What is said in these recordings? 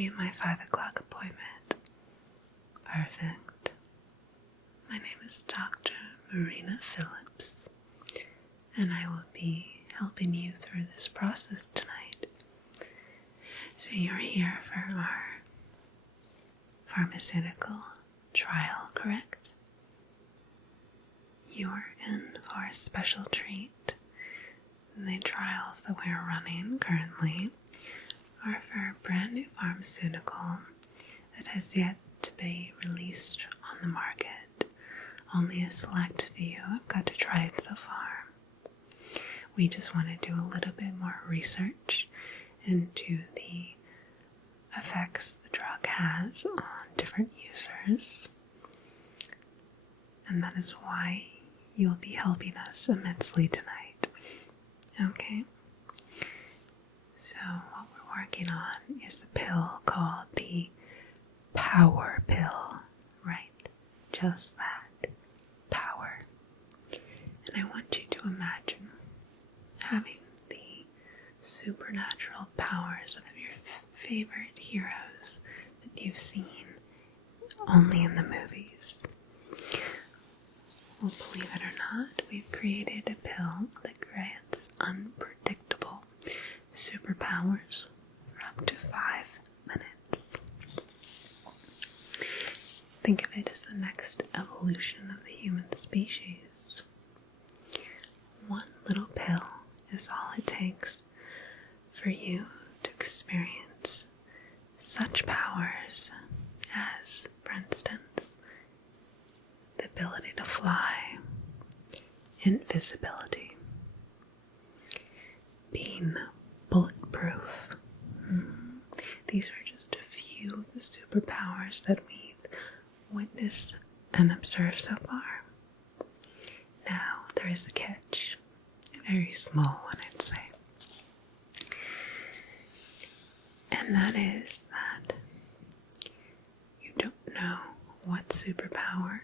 you my 5 o'clock appointment? Perfect. My name is Dr. Marina Phillips, and I will be helping you through this process tonight. So you're here for our pharmaceutical trial, correct? You're in for a special treat. The trials that we're running currently are for a brand new pharmaceutical that has yet to be released on the market. Only a select few have got to try it so far. We just want to do a little bit more research into the effects the drug has on different users. And that is why you'll be helping us immensely tonight. Okay? So what we're working on is a pill called the Power Pill. Right? Just that. Power. And I want you to imagine having the supernatural powers of your favorite heroes that you've seen only in the movies. Well, believe it or not, we've created a pill that grants unpredictable superpowers for up to 5 minutes. Think of it as the next evolution of the human species. One little pill is all it takes for you to experience such powers as, for instance, the ability to fly, invisibility, being bulletproof. These are just a few of the superpowers that we've witnessed and observed so far. Now, there is a catch, a very small one, I'd say. And that is that you don't know what superpower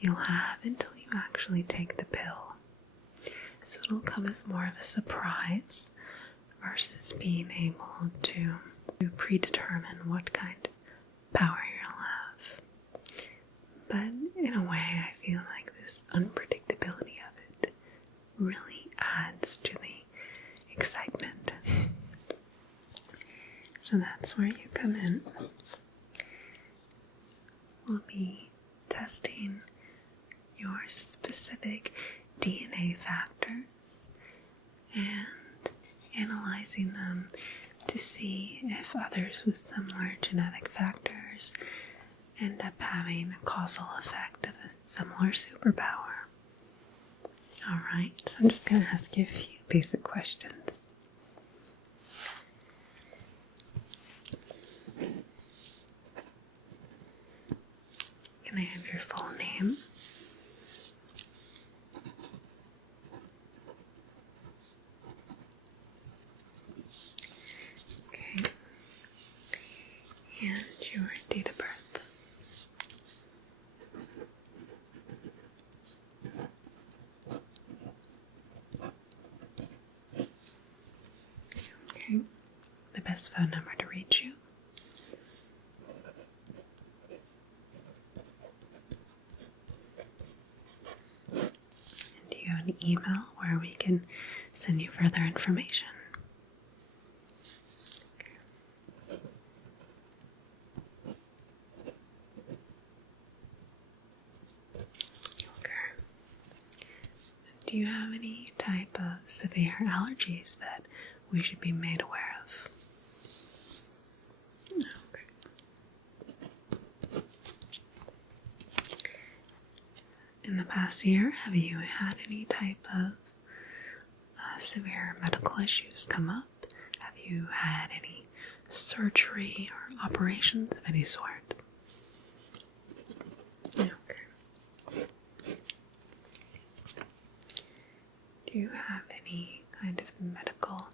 you'll have until you actually take the pill. So it'll come as more of a surprise versus being able to predetermine what kind of power you'll have. But in a way, I feel like this unpredictability of it really adds to the excitement. So that's where you come in. We'll be testing your specific DNA factors and analyzing them to see if others with similar genetic factors end up having a causal effect of a similar superpower. Alright, so I'm just going to ask you a few basic questions. Can I have your full name? Okay. And your date of birth. Okay. The best phone number to reach you. An email where we can send you further information. Okay. Do you have any type of severe allergies that we should be made aware of? Okay. In the past year, have you had any type of severe medical issues come up? Have you had any surgery or operations of any sort? Okay. Do you have any kind of medical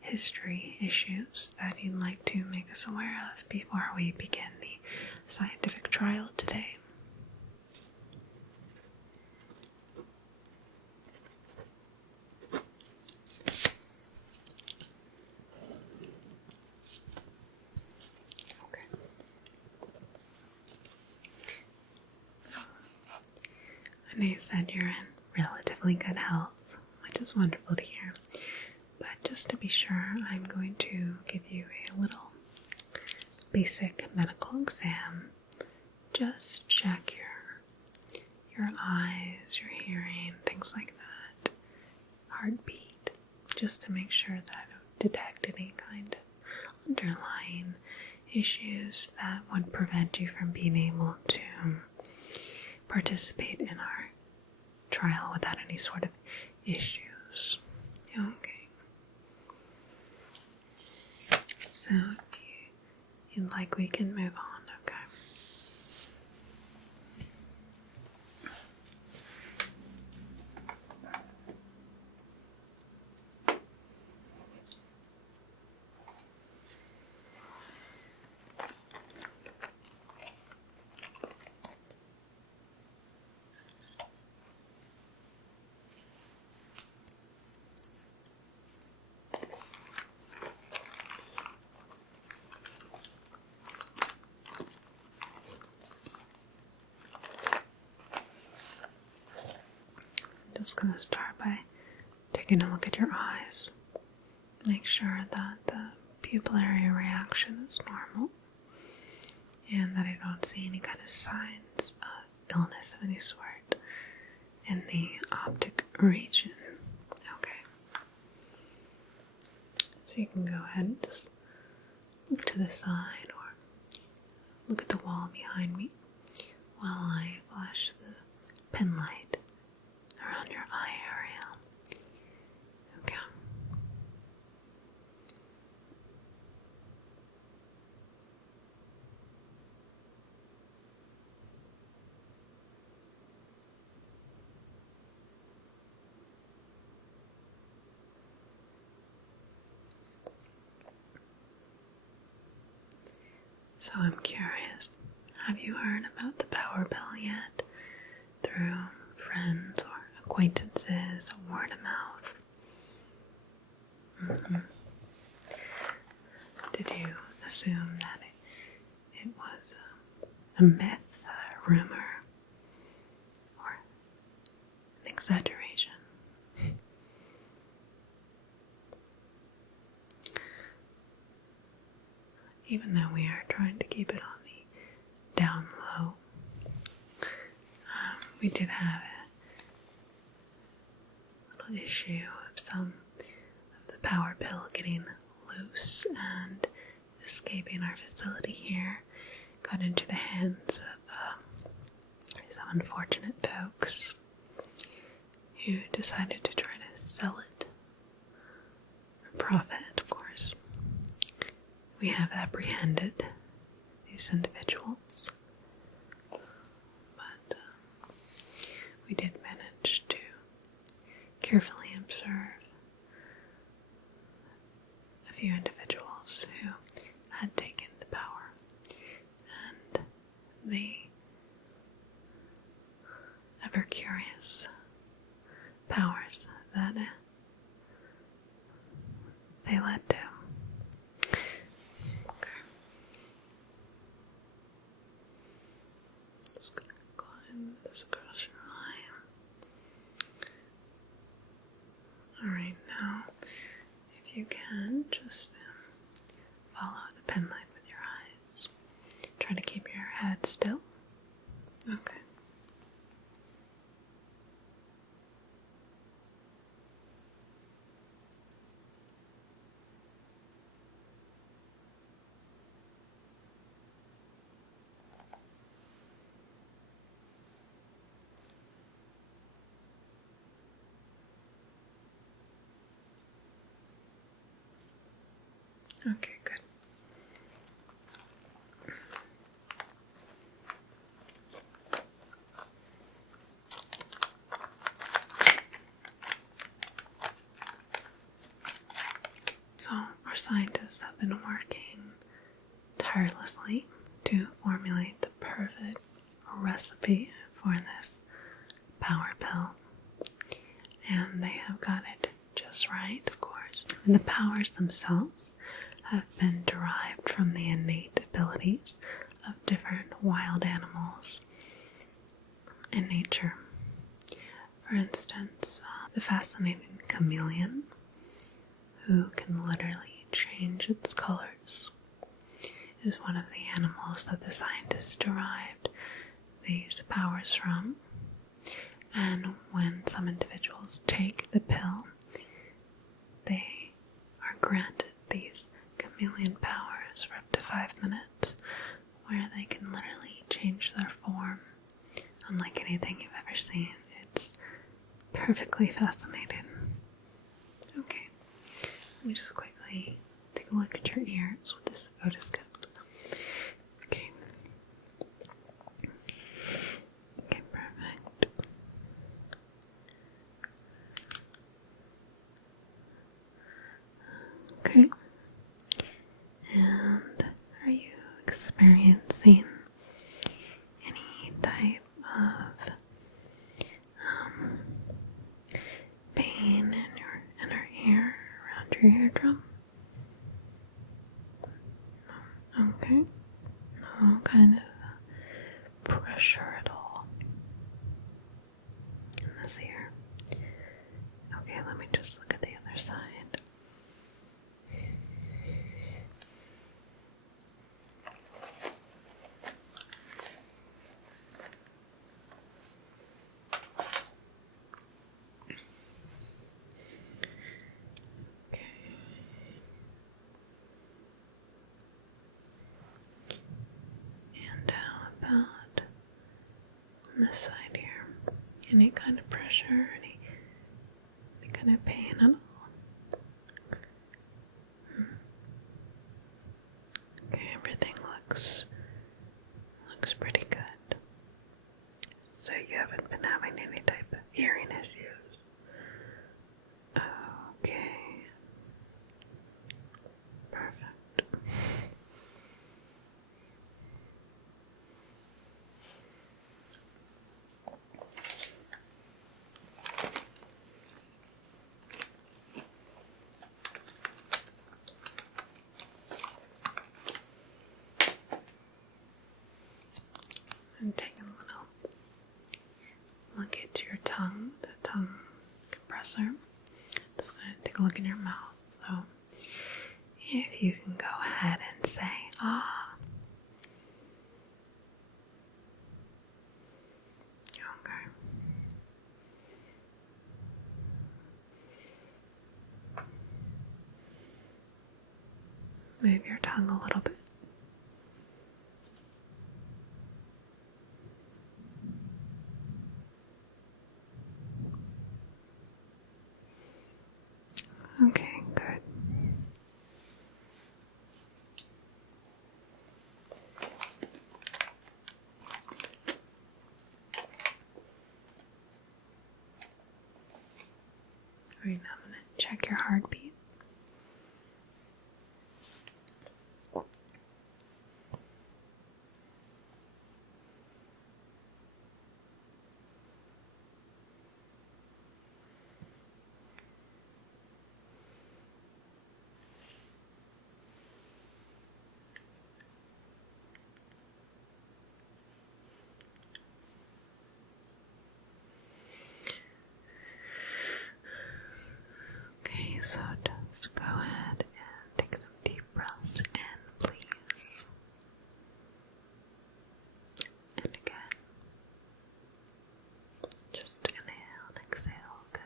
history issues that you'd like to make us aware of before we begin the scientific trial today? know you said you're in relatively good health, which is wonderful to hear. But just to be sure, I'm going to give you a little basic medical exam. Just check your eyes, your hearing, things like that, heartbeat, just to make sure that I don't detect any kind of underlying issues that would prevent you from being able to participate in our trial without any sort of issues. Okay. So if you'd like, we can move on, okay? Just going to start by taking a look at your eyes. Make sure that the pupillary reaction is normal and that I don't see any kind of signs of illness of any sort in the optic region. Okay. So you can go ahead and just look to the side or look at the wall behind me while I flash the pen light around your eye area. Okay. So I'm curious, have you heard about the power pill yet? Through friends or acquaintances, word of mouth? Did you assume that it was a myth, a rumor, or an exaggeration? Even though we are trying to keep it on the down low, we did have a little issue of some of the power pill getting loose and escaping our facility here. Got into the hands of some unfortunate folks who decided to try to sell it for profit, of course. We have apprehended these individuals, but we did manage to carefully observe a few individuals who had taken the power, and the ever-curious powers that they led to. This across your eye. Alright, now, if you can, just follow the pen light with your eyes. Try to keep your head still. Okay. Okay, good. So, our scientists have been working tirelessly to formulate the perfect recipe for this power pill. And they have got it just right, of course. And the powers themselves have been derived from the innate abilities of different wild animals in nature. fascinating chameleon who can literally change its colors. It is one of the animals that the scientists derived these powers from. And when some individuals take the pill, they are granted these chameleon powers for up to 5 minutes, where they can literally change their form unlike anything you've ever seen. It's perfectly fascinating. Okay, let me just quickly take a look at your ears with this otoscope. Okay. Okay, perfect. Okay. And are you experiencing any type of pain in your inner ear, around your eardrum? Okay. No kind of pressure at all in this ear. Okay, let me just look at the other side. About on this side here, any kind of pressure, any kind of pain at all? Okay, everything looks pretty good. So you haven't been having any type of hearing issues? Okay. Perfect. I'm taking a little look at your tongue, the tongue compressor. Just going to take a look in your mouth. So, if you can go ahead and say, ah. Okay. Move your tongue a little bit. Okay, good. Alright, now I'm going to check your heartbeat. So just go ahead and take some deep breaths in, please. And again, just inhale and exhale. Good.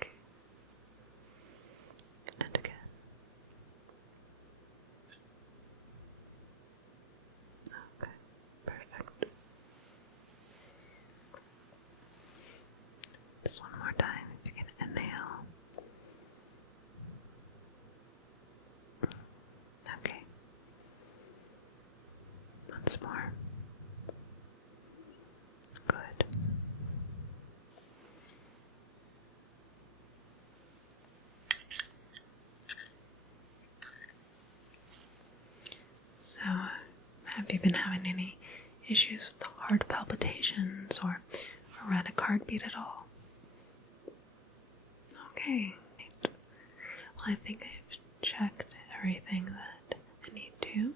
Okay. And again. Okay. Perfect. Just one more time, if you can inhale. Okay. Once more. Good. So, have you been having any issues with heart palpitations or erratic heartbeat at all? Okay. Well, I think I've checked everything that I need to.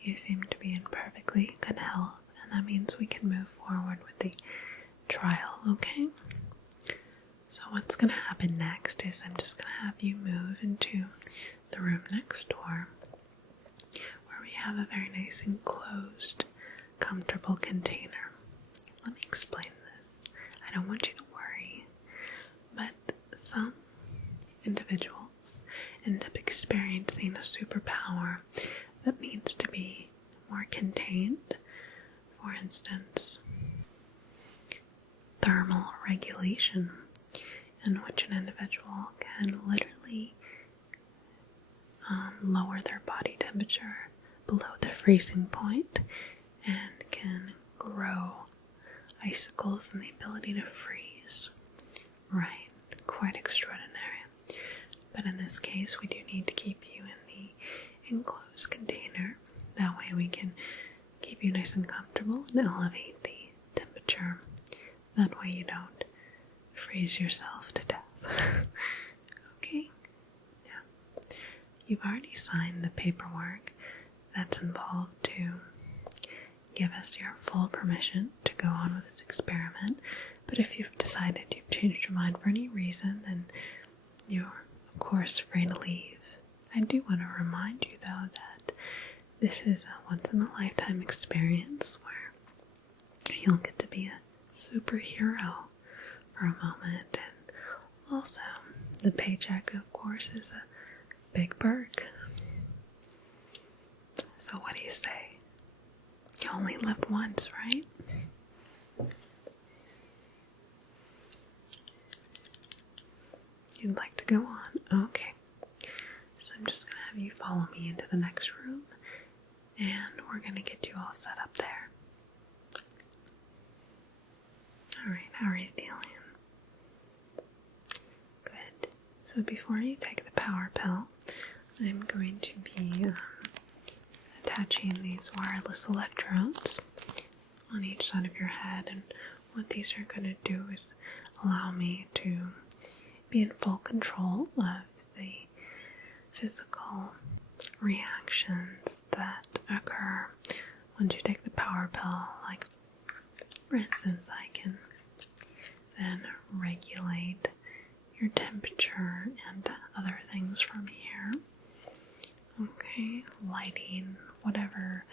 You seem to be in perfectly good health, and that means we can move forward with the trial case, I'm just going to have you move into the room next door, where we have a very nice enclosed, comfortable container. Let me explain this. I don't want you to worry, but some individuals end up experiencing a superpower that needs to be more contained. For instance, thermal regulation, in which an individual can literally lower their body temperature below the freezing point and can grow icicles and the ability to freeze. Right, quite extraordinary. But in this case, we do need to keep you in the enclosed container. That way we can keep you nice and comfortable and elevate the temperature. That way you don't freeze yourself to death. Okay? Yeah. You've already signed the paperwork that's involved to give us your full permission to go on with this experiment. But if you've decided you've changed your mind for any reason, then you're, of course, free to leave. I do want to remind you, though, that this is a once-in-a-lifetime experience where you'll get to be a superhero for a moment, and also the paycheck, of course, is a big perk. So what do you say? You only live once, right? You'd like to go on? Okay. So I'm just going to have you follow me into the next room, and we're going to get you all set up there. Alright, how are you feeling? Good. So before you take the power pill, I'm going to be attaching these wireless electrodes on each side of your head, and what these are going to do is allow me to be in full control of the physical reactions that occur once you take the power pill. Like, for instance, I can then regulate your temperature and other things from here. Okay, lighting, whatever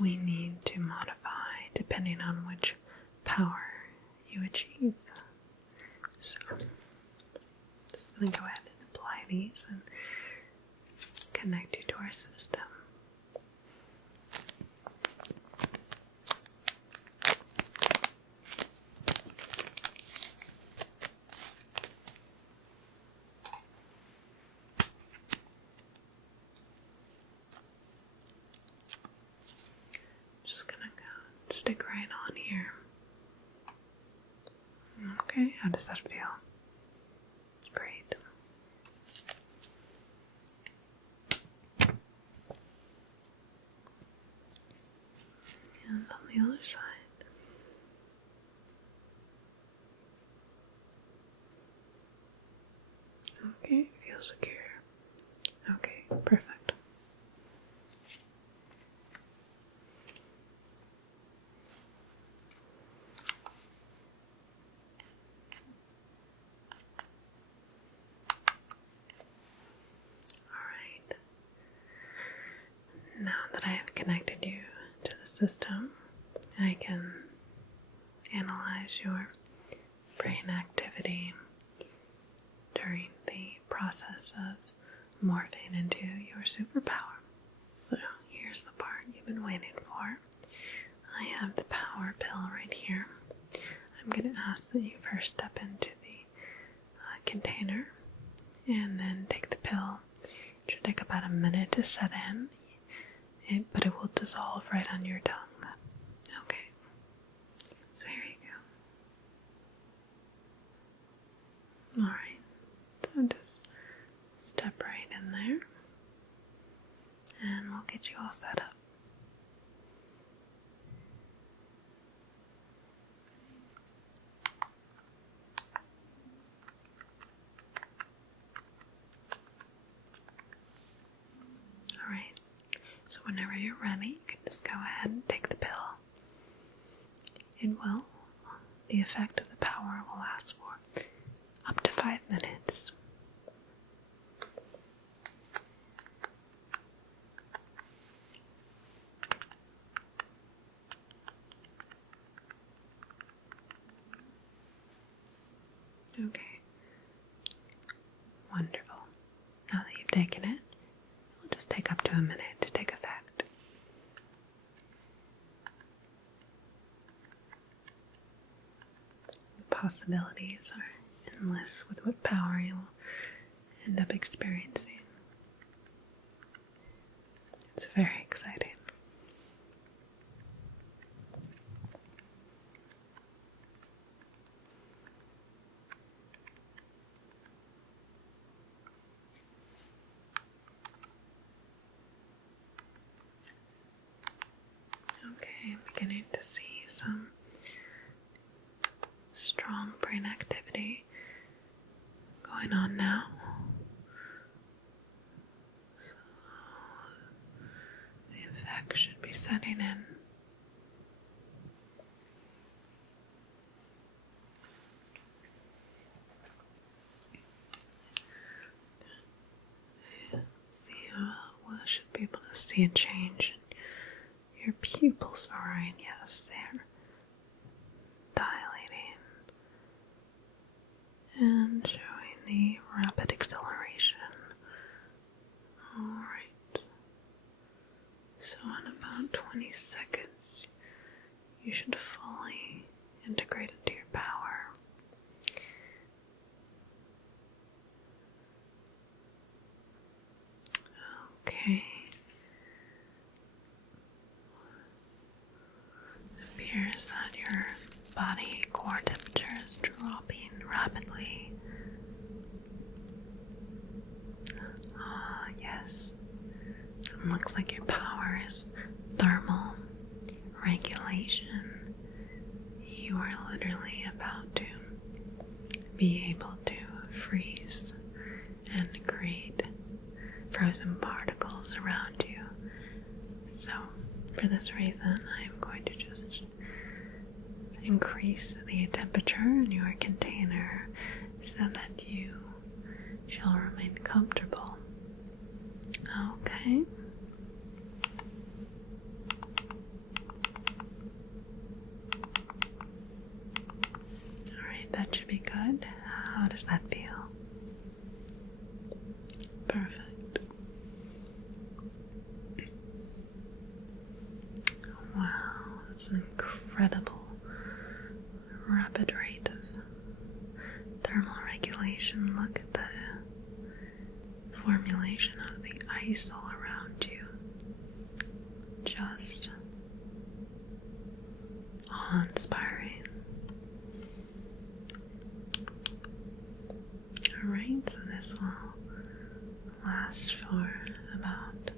we need to modify depending on which power you achieve. So, just going to go ahead and apply these and connect you to our system. Just gonna go stick right on here. Okay, how does that feel? Great. And on the other side. Okay, feel secure. Okay, perfect. Alright. Now that I have connected you to the system, I can analyze your brain activity during the process of morphing into your superpower. So here's the part you've been waiting for. I have the power pill right here. I'm going to ask that you first step into the container and then take the pill. It should take about a minute to set in, but it will dissolve right on your tongue. Okay, so here you go. Alright, so just step right in there, and we'll get you all set up. Alright, so whenever you're ready, you can just go ahead and take the pill. The effect of the power will last for up to 5 minutes. taken it, it will just take up to a minute to take effect. The possibilities are endless with what power you'll end up experiencing. It's very exciting. Okay, I'm beginning to see some strong brain activity going on now. So the effect should be setting in. See, we should be able to see a change in your pupils. Alright, yes, they're dilating and showing the rapid acceleration. Alright, so in about 20 seconds you should fully integrate into your power. Okay. It appears that your body core temperature is dropping rapidly. Ah, yes. It looks like your power is thermal regulation. You are literally about to be able to freeze and create frozen particles around you. So, for this reason, I am going to just increase the temperature in your container so that you shall remain comfortable. Okay. Alright, that should be good. How does that feel? Perfect. Wow, that's an incredible rapid rate of thermal regulation. Look at the formulation of the ice all around you. Just awe-inspiring. Alright, so this will last for about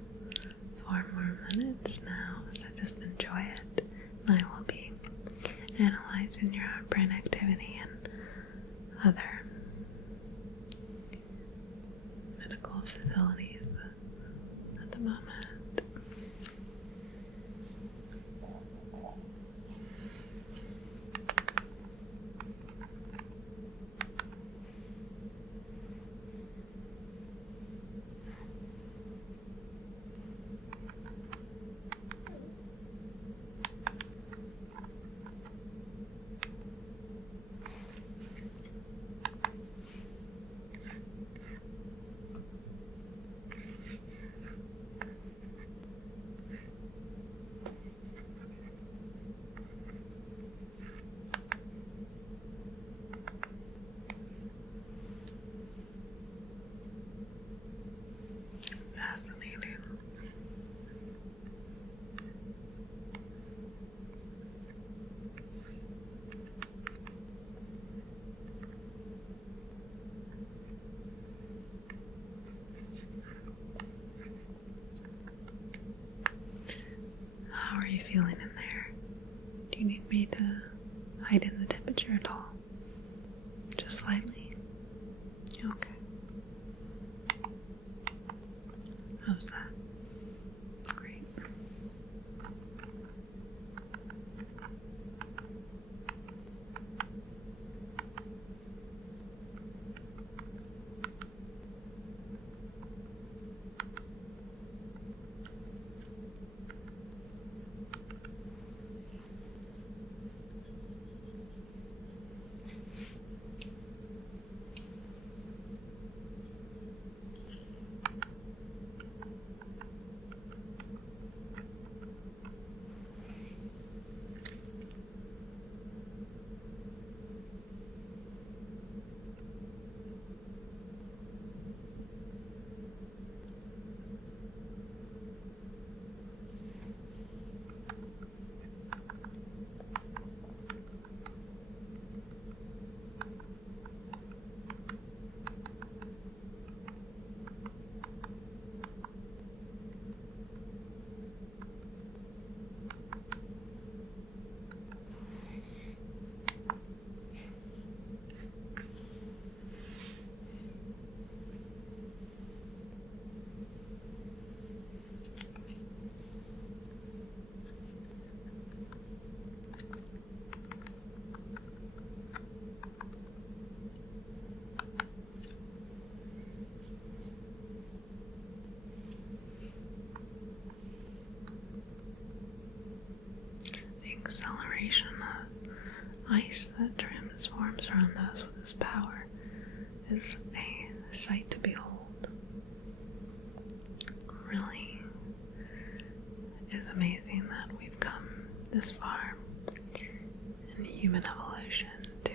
4 more minutes now, so just enjoy it. And I will be analyzing your brain activity and other medical facilities at the moment. Fascinating. How are you feeling in there? Do you need me to heighten the temperature at all? Just slightly? Okay. How's that? Great. acceleration of ice that transforms around those with his power is a sight to behold. Really is amazing that we've come this far in human evolution to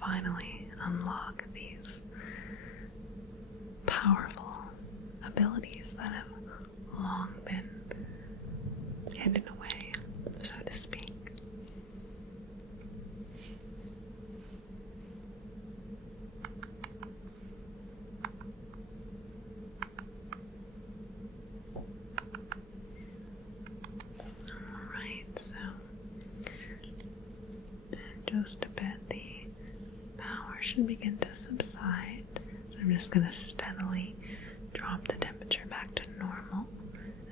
finally unlock these powerful abilities that have long been hidden away, so to speak. Alright, so in just a bit the power should begin to subside. So I'm just going to steadily drop the temperature back to normal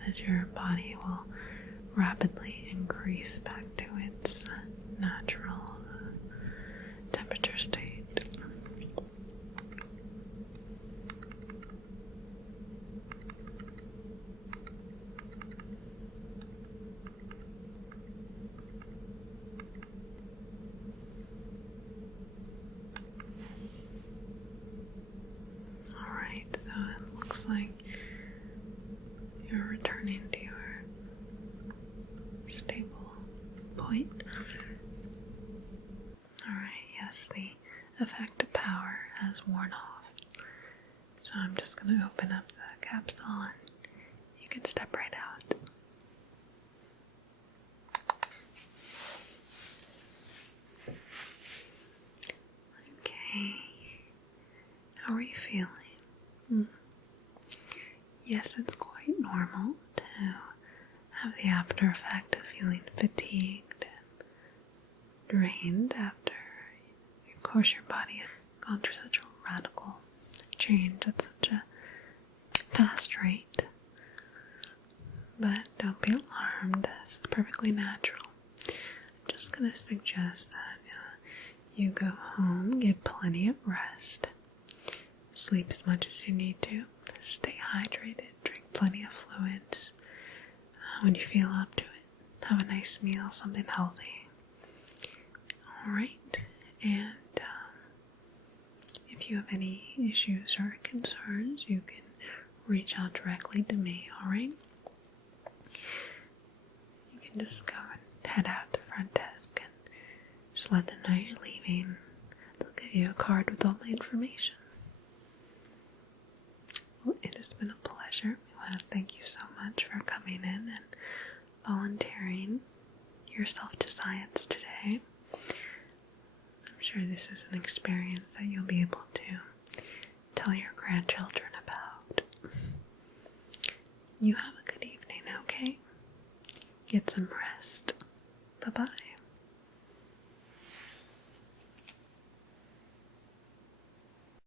as your body will rapidly increase back to its natural temperature state. Alright, so it looks like you're returning to your stable point. Alright, yes, the effect of power has worn off. So I'm just going to open up the capsule and you can step right out. Okay, how are you feeling? Yes, it's quite normal to have the after effect of feeling fatigued and drained after, of course, your body has gone through such a radical change at such a fast rate. But don't be alarmed, this is perfectly natural. I'm just going to suggest that you go home, get plenty of rest, sleep as much as you need to, stay hydrated, drink plenty of fluids. When you feel up to it, have a nice meal, something healthy. Alright, and if you have any issues or concerns, you can reach out directly to me, alright? You can just go and head out the front desk and just let them know you're leaving. They'll give you a card with all my information. Well, it has been a pleasure. We want to thank you so much for coming in and volunteering yourself to science today. I'm sure this is an experience that you'll be able to tell your grandchildren about. You have a good evening, okay? Get some rest. Bye-bye.